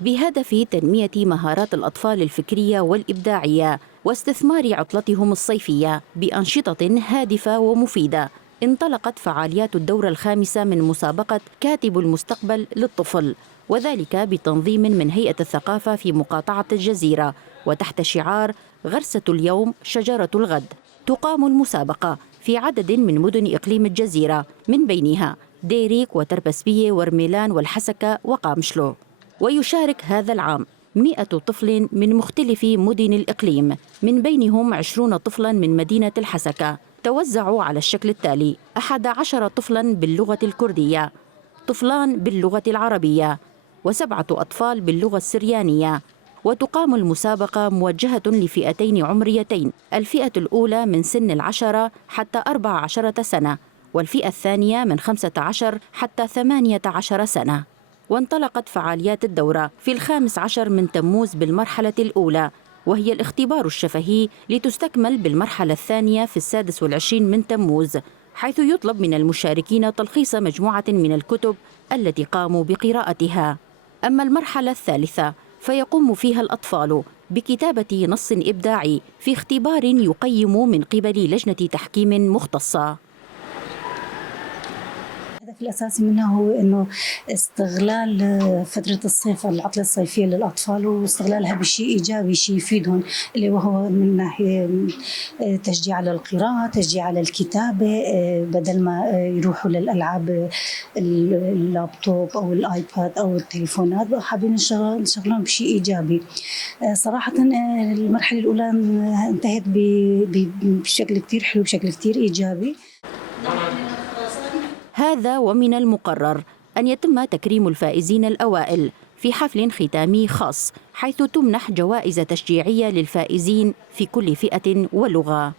بهدف تنمية مهارات الأطفال الفكرية والإبداعية واستثمار عطلتهم الصيفية بأنشطة هادفة ومفيدة. انطلقت فعاليات الدورة الخامسة من مسابقة كاتب المستقبل للطفل، وذلك بتنظيم من هيئة الثقافة في مقاطعة الجزيرة، وتحت شعار غرسة اليوم شجرة الغد. تقام المسابقة في عدد من مدن إقليم الجزيرة، من بينها ديريك وتربسبية ورميلان والحسكة وقامشلو. ويشارك هذا العام 100 طفل من مختلف مدن الإقليم، من بينهم 20 طفلا من مدينة الحسكة. توزعوا على الشكل التالي: 11 طفلا باللغة الكردية، طفلان باللغة العربية، و7 أطفال باللغة السريانية. وتقام المسابقة موجهة لفئتين عمريتين: الفئة الأولى من سن 10 حتى 14 سنة، والفئة الثانية من 15 حتى 18 سنة. وانطلقت فعاليات الدورة في 15 من تموز بالمرحلة الأولى، وهي الاختبار الشفهي، لتستكمل بالمرحلة الثانية في 26 من تموز، حيث يطلب من المشاركين تلخيص مجموعة من الكتب التي قاموا بقراءتها. أما المرحلة الثالثة فيقوم فيها الأطفال بكتابة نص إبداعي في اختبار يقيم من قبل لجنة تحكيم مختصة. الهدف الأساسي منها هو إنه استغلال فترة الصيف، العطلة الصيفية للأطفال، واستغلالها بشيء إيجابي، شيء يفيدهم، اللي وهو من ناحية تشجيع على القراءة، تشجيع على الكتابة، بدل ما يروحوا للألعاب اللابتوب أو الآيباد أو التليفونات، حابين نشغلهم بشيء إيجابي. صراحة المرحلة الأولى انتهت بشكل كتير حلو، بشكل كتير إيجابي. هذا ومن المقرر أن يتم تكريم الفائزين الأوائل في حفل ختامي خاص، حيث تمنح جوائز تشجيعية للفائزين في كل فئة ولغة.